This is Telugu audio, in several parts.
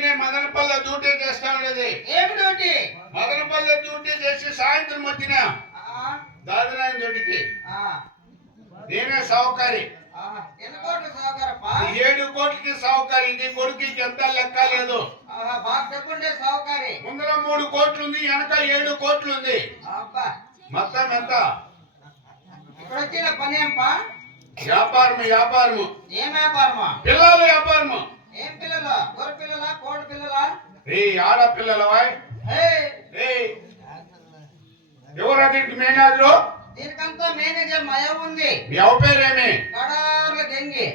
నేనే మదనపల్లె డ్యూటీ చేస్తా ఉండేది. ఏమి డ్యూటీ? మదనపల్లె డ్యూటీ చేసి సాయంత్రం వచ్చిన దాదనాయన డ్యూటీకి నేనే సౌకర్యం. 7 కోట్లకి సౌకర్యం. ఇది కొడుకుకి ఎంత లెక్క లేదు. ముందర 3 కోట్లు ఉంది, వెనక 7 కోట్లు ఉంది. మొత్తం ఎంత? ఇప్పుడు వచ్చిన పని ఏంపా? వ్యాపారము వ్యాపారము. ఏం వ్యాపారమా? పిల్లలు వ్యాపారము. ఏం పిల్లలు? గొర్రె పిల్లలా, కోడి పిల్లలా? ఆడపిల్లలవా? ఏయ్, ఎవరు దీనికి మేనేజరు? దీనికంతా మేనేజర్ మా అవ్వ ఉంది. మీ అవ్వ పేరేమి? గడార్ల గంగి.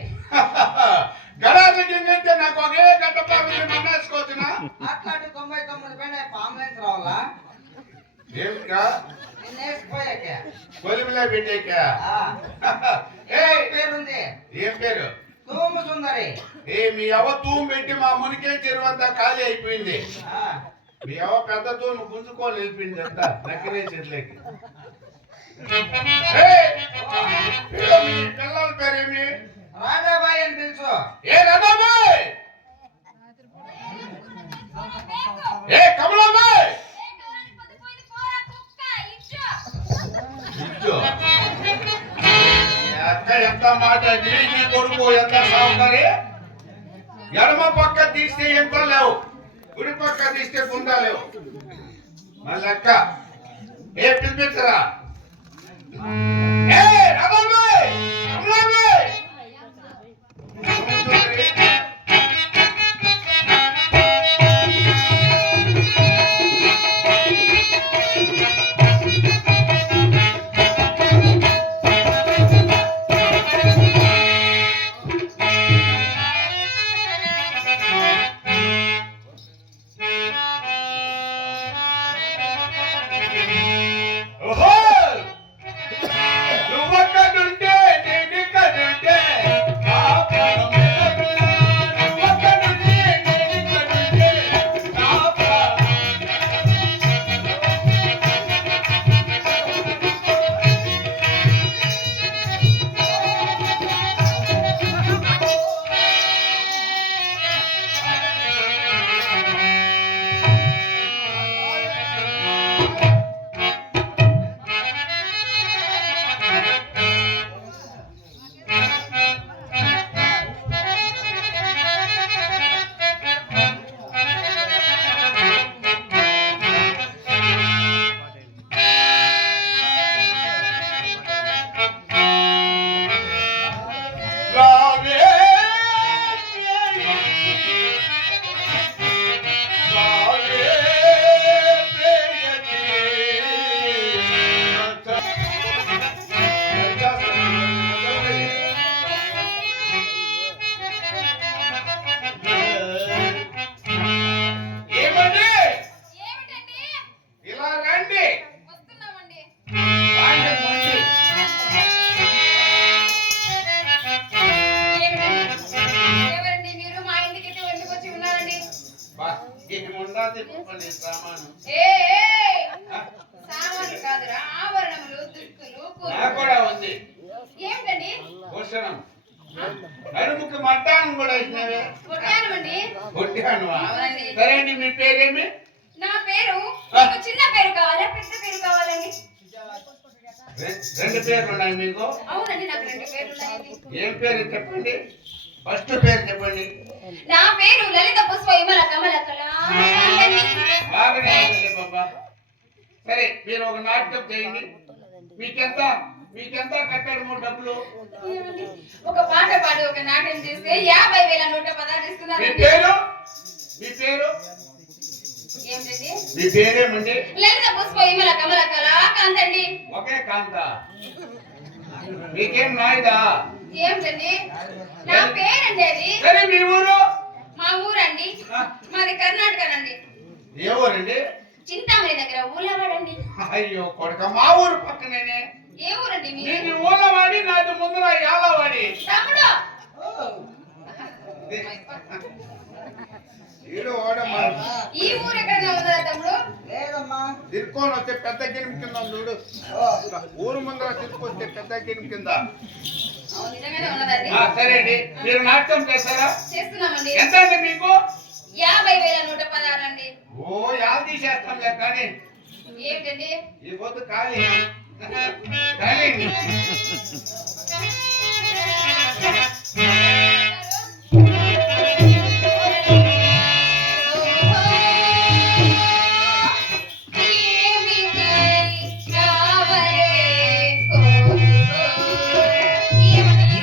గడార్ల గంగి అంటే నాకు ఒకే గడ్డప మన్నేసుకోవచ్చునా? అట్లాంటి 99 పైన అంబులెన్స్ రావాలా? ఏమికా? నిన్నేసిపోయాక కొలిమిలో పెట్టాక పేరుంది. ఏం పేరు? తూము సుందరి. మీ అవ్వ తూము పెట్టి మా మునికే చెరువు అంతా ఖాళీ అయిపోయింది. మీ అవ్వ పెద్ద తూము గుంజుకొని వెళ్ళిపోయింది అంతా నక్కినే చెట్లకి. మీ పిల్లల పేరేమి? రాధాబాయి అని తెలుసు. ఏ రాధాబాయ్? ఏ కమలాబాయ్? అక్క ఎంత మాట నీ కొడుకు ఎంత సాగుతారి. ఎడమ పక్క తీస్తే ఎంత లేవు, గుడి పక్క తీస్తే గుండా లేవు. మళ్ళీ అక్క ఏ పిలిపించరా? ఏ రాధాబాయ్, కమలాబాయ్. నడుముకి మట్టాను కూడా ఇచ్చినవే. సరే అండి, మీ పేరేమి? నా పేరు చిన్న పేరు కావాలా పెద్ద పేరు కావాలండి? రెండు పేర్లు ఉన్నాయి మీకు? అవునండి, నాకు రెండు పేర్లు ఉన్నాయండి. ఏం పేరు చెప్పండి? ఫస్ట్ పేరు చెప్పండి. నా పేరు లలిత పుష్ప విమల కమల కళా. బాగానే బాబా. సరే, మీరు ఒక నాటకం చేయండి. మీకెంత కట్టాడు డబ్బులు? ఒక పాట పాడి ఒక నాట్యం చేస్తే 50,116 ఇస్తున్నారు. మీ పేరు? ఏమిటండి? మీ పేరేమండి? లలిత పుష్ప విమల కమల కళా కాంతండి. ఒకే కాంత. మీకేం నాయుడా? ఏమిటండి? నా పేరండి అది. సరే, మీ ఊరు? మా ఊరండి మాది కర్ణాటకనండి. ఏ ఊరండి? చింతామణి దగ్గర ఊళ్ళవాడండి. అయ్యో కొడుక, మా ఊరు పక్కనేనే. ఏ ఊరండి మీది ఊళ్ళవాడి, నాది ముందర యాలవాడి. తమ్ముడు ఈ ఊరు ఎక్కడ ఉందా తమ్ముడు? లేదమ్మా. తిరుక్కొని వస్తే పెద్ద గిరిమి కింద చూడు. ఊరు ముందర తిరుక్కొస్తే పెద్ద గిరిమి కింద. సరే అండి, మీరు నాట్యం చేస్తారా? చేస్తున్నామండి. ఎంత అండి మీకు? 50,116 అండి. ఓ, యాద తీసేస్తాంలే. కానీ ఏమిటండి? ఈ పొద్దు ఖాళీ ఖాళీ. ఏమిటి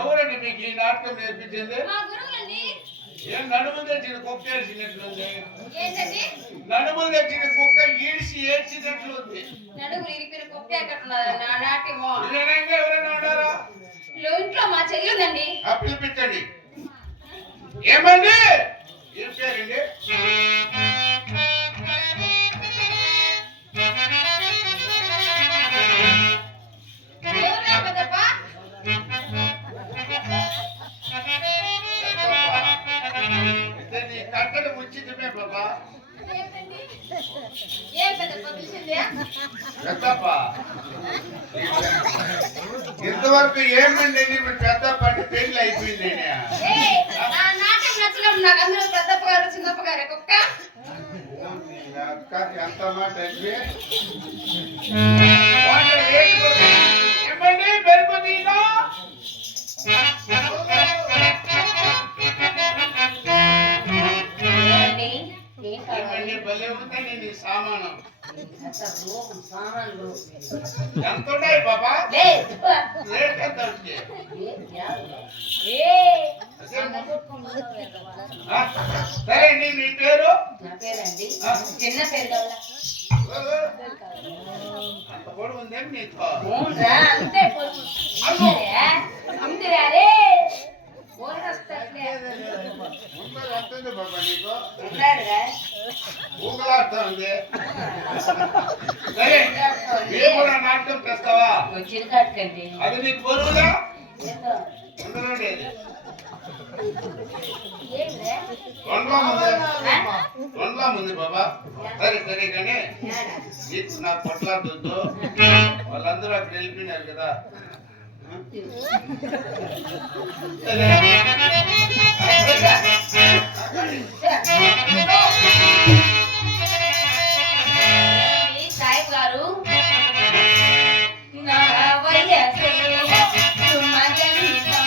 ఎవరండి మీకు ఈ నాటకం నేర్పించింది? మా గురువులండి. ఏం నడుము తెచ్చిన కుక్క ఏడ్చినట్లుంది? ఏంటండి? నడుము తెచ్చిన కుక్క ఈడ్చి ఏడ్చినట్లుంది. నడుము ఇరిపిన కుక్క ఎక్కడున్నది నా నాట్యమో? ఇలాగే ఎవరైనా ఉన్నారా? ఇంట్లో మా చెల్లి ఉందండి. పిలిపించండి. ఏమండి? ఏం పేరండి? కట్టడి ముచ్చితమే బాబా. ఏం పెద్దప్ప పిలిచింది? పెద్దప్ప ఇంతవరకు ఏమండి ఇప్పుడు పెద్దప్ప అంటే పెళ్లి అయిపోయింది. నాటకం నచ్చలేదు నాకు. అందరూ పెద్దప్ప గారు చిన్నప్ప గారే కుక్క. ఎంత మాట ఏమండి పెరుగుతుందా? ఏమండి భలే ఉందండి నీ సామాను. ఎంత ఉన్నాయి బాబా? రేట్ ఎంత ఉంది? సరే అండి మీ పేరు? నా పేరండి చిన్న పేరు కావాలా? అంత పొడవు ఉందేమి నీకు? అంతే అంతేరా రే వస్తుంది బాబా నీకు ఉన్నాడుగా. ఊగలాడుతా ఉంది. సరే మీరు కూడా నాటకం చేస్తావా? వచ్చిన కట్టండి. అది నీకు బరువుగా ఉండదండి. రెండులా ముందు బాబా. సరే సరే కానీ నీకు నాకు కొట్లాడుతుందో వాళ్ళందరూ అక్కడ వెళ్ళిపోయినారు కదా. సాయిబ్ గారు నా వయసే సుమగంధం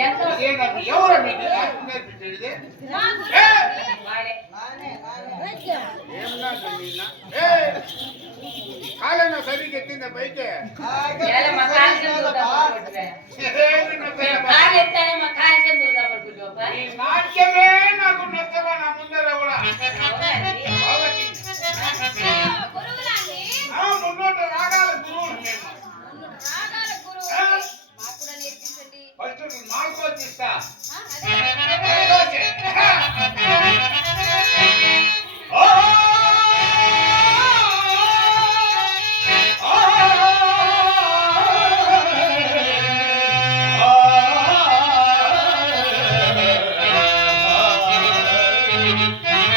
ఎంత ఎవరు మీకు నాట్యం నేర్పించేది? ఏ! వాడే. ఏం నాట్యం నిన్న? ఏ! కాలన్నా సరిగ్గా ఎత్తిందా పైకి? ఎలా మా కాలు కింద చూద్దాం అనుకుంటున్నా. ఏమి నచ్చలే మేము బాబా. కాలు ఎత్తానే మా కాలు కింద చూద్దాం అనుకుంటున్నావా? ఈ నాట్యమే నాకు నచ్చలే నా ముందర కూడా. అవునండి. వాళ్ళకి గురువులాండి. మున్నోట రాగాల గురువులు మేము. రాగాల గురువు. మాకు కూడా నేర్పించండి. ఫస్ట్ మాకు వచ్చిస్తా. అదే. పిల్లవాకురండి.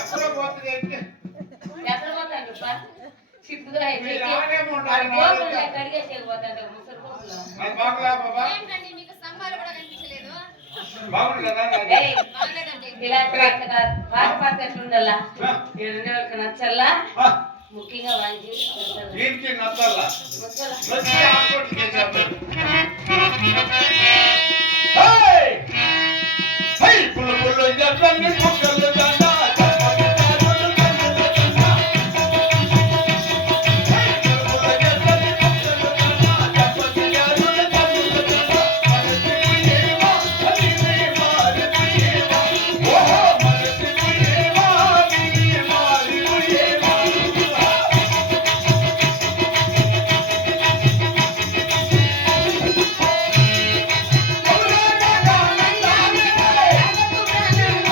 ఎక్కడ పోతుంది అంటే ఎక్కడ పోతాడు సిగ్గుగా మీరు ఆడేమో ఉండాలి. కడిగేసేపోతాడు ముసలి కోపులో. నాకు బాగులా బాబా ఏంటండి మీకు సంబారం కూడా కనిపించలేదు? బాగుండదా ఏయ్, ఇలాంటి వాటి కాదు. వాటి పక్కన ఉండాలా 2 నచ్చల్లా ముఖ్యంగా వాంచి దీనికి నచ్చల్లా ముసల వచ్చి ఆకోటికి చెప్పండి. పులు పులు జల్లని పుట్టలు దండ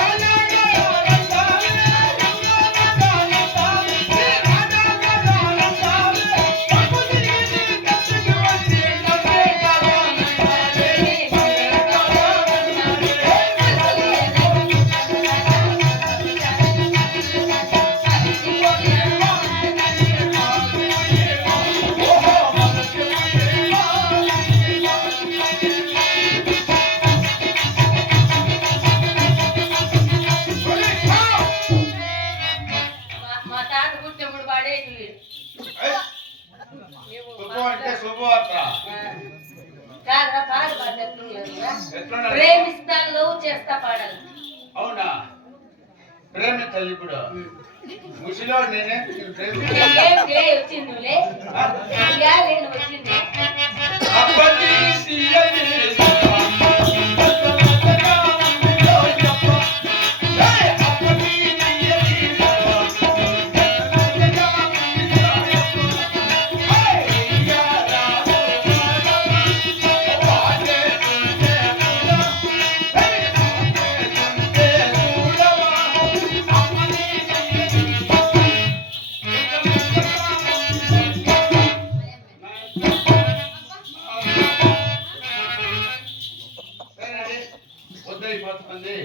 Thank you. ఎట్లున్నారు? ప్రేమిస్తాను లవ్ చేస్తా పాడాలి. అవునా? ప్రేమించాలి ఇప్పుడు. ముసిలో నేనే ఏం లే వచ్చింది నువ్వులే యా లేను వచ్చింది అప్పటి తీయని వద్దయిపోతుంది.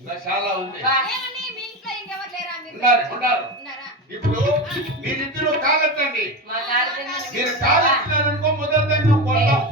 ఇంకా చాలా ఉంది. ఏమండి, మీ ఇంట్లో ఇంకెవరు లేరా? మీరు ఉన్నారు. ఉన్నారా? ఇప్పుడు మీరిద్దరు కాలెత్తండి. మా కాళ్ళ కింద మీరు కాలెత్తినారనుకో మొదలు కొడతాం.